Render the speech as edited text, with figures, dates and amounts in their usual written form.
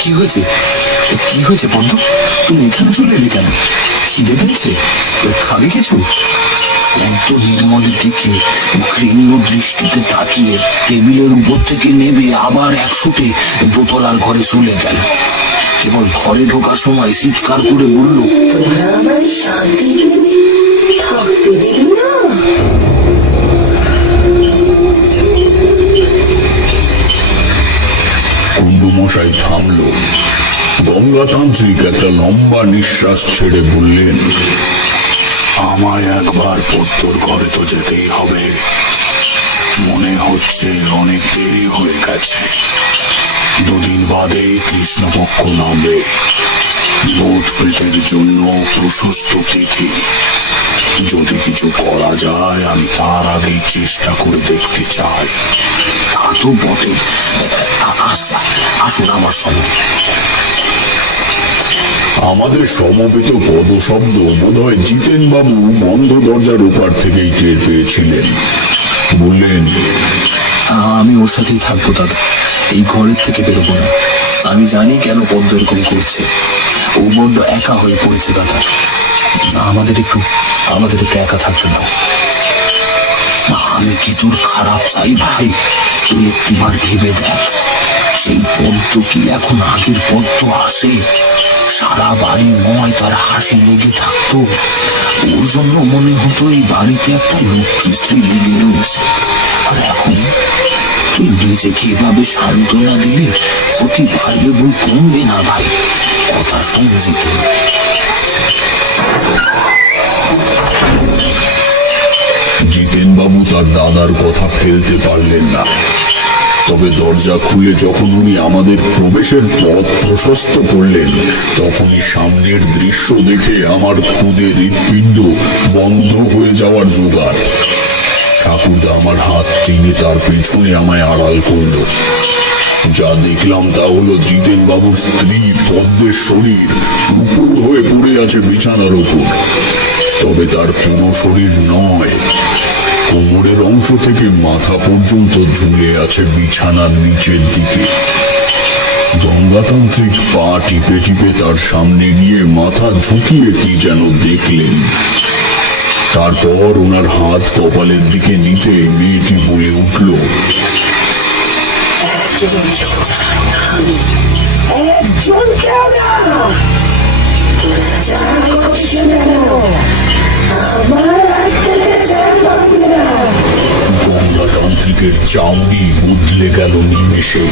কি হয়েছে? কি হয়েছে পদ্ম? তুমি এখানে চলে এলে কেন? খিদে পেয়েছে? খাবে কিছু? পদ্ম নির্মলের দিকে ঘৃণ্য দৃষ্টিতে তাকিয়ে টেবিলের উপর থেকে নেবে আবার একশোটে দোতলার ঘরে চলে গেল। কেবল ঘরে ঢোকার সময় চিৎকার করে বলল, তোমরা আমায় শান্তি দিলে থাকতে দিবি না? কুণ্ডুমশাই থামল। গঙ্গাতান্ত্রিক একটা লম্বা নিঃশ্বাস ছেড়ে বললেন, আমায় একবার পদ্মর ঘরে তো যেতেই হবে। মনে হচ্ছে অনেক দেরি হয়ে গেছে। দুদিন বাদে কৃষ্ণপক্ষ নামবে। বোধ পেটের জন্য প্রশস্ত তিথি। যদি কিছু করা যায় আমি তার আগেই চেষ্টা করে দেখতে চাই। তা তো বটে। আচ্ছা, আসুন আমার সঙ্গে। আমাদের সমবেত পদশব্দ বোধহয় জিতেন বাবু বন্ধ দরজার ওপার থেকেই টের পেয়েছিলেন। বললেন, আমি ওর সাথেই থাকবো দাদা, এই ঘরের থেকে বেরোবো না। আমি জানি কেন পদ্ম এরকম করছে। ও বড্ড একা হয়ে পড়েছে দাদা। আমাদের একটু একা থাকতে দাও। আমি কি তোর খারাপ চাই ভাই? তুই একটিবার ভেবে দেখ, সেই পদ্ম কি এখন আগের পদ্ম আসে? সারা বাড়ি ময় তার হাসি লেগে থাকতো। ওর জন্য মনে হতো এই বাড়িতে একটা লক্ষ্মী স্ত্রী লেগে রয়েছে। আর এখন তুই নিজেকে এভাবে সান্ত্বনা দিলে ক্ষতি বাড়বে বই কমবে না ভাই। কথা সমঝিতে জিতেন বাবু তার দাদার কথা ফেলতে পারলেন না। তবে দরজা খুলে যখন উনি আমাদের প্রবেশের পথ প্রশস্ত করলেন, তখনই সামনের দৃশ্য দেখে আমার খুদে হৃৎপিণ্ড বন্ধ হয়ে যাওয়ার জোগাড়। ঠাকুরদা আমার হাত টেনে তার পেছনে আমায় আড়াল করল। যা দেখলাম তা হলো জিতেন বাবুর স্ত্রী পদ্মের শরীর উপর হয়ে পড়ে আছে বিছানার উপর। তবে তার পুরো শরীর নয়, কোমরের অংশ থেকে মাথা পর্যন্ত ঝুলে আছে বিছানার নিচের দিকে। গঙ্গাতান্ত্রিক পা টিপে টিপে তার সামনে গিয়ে মাথা ঝুঁকিয়ে কি যেন দেখলেন। তারপর ওনার হাত কপালের দিকে নিতে মেয়েটি বলে উঠল, একজন কেউ না। তোরা যাই করিস না কেন, আমার হাত থেকে ছাড় পাবি না। গঙ্গাতান্ত্রিকের চাউনি বদলে গেল নিমেষে।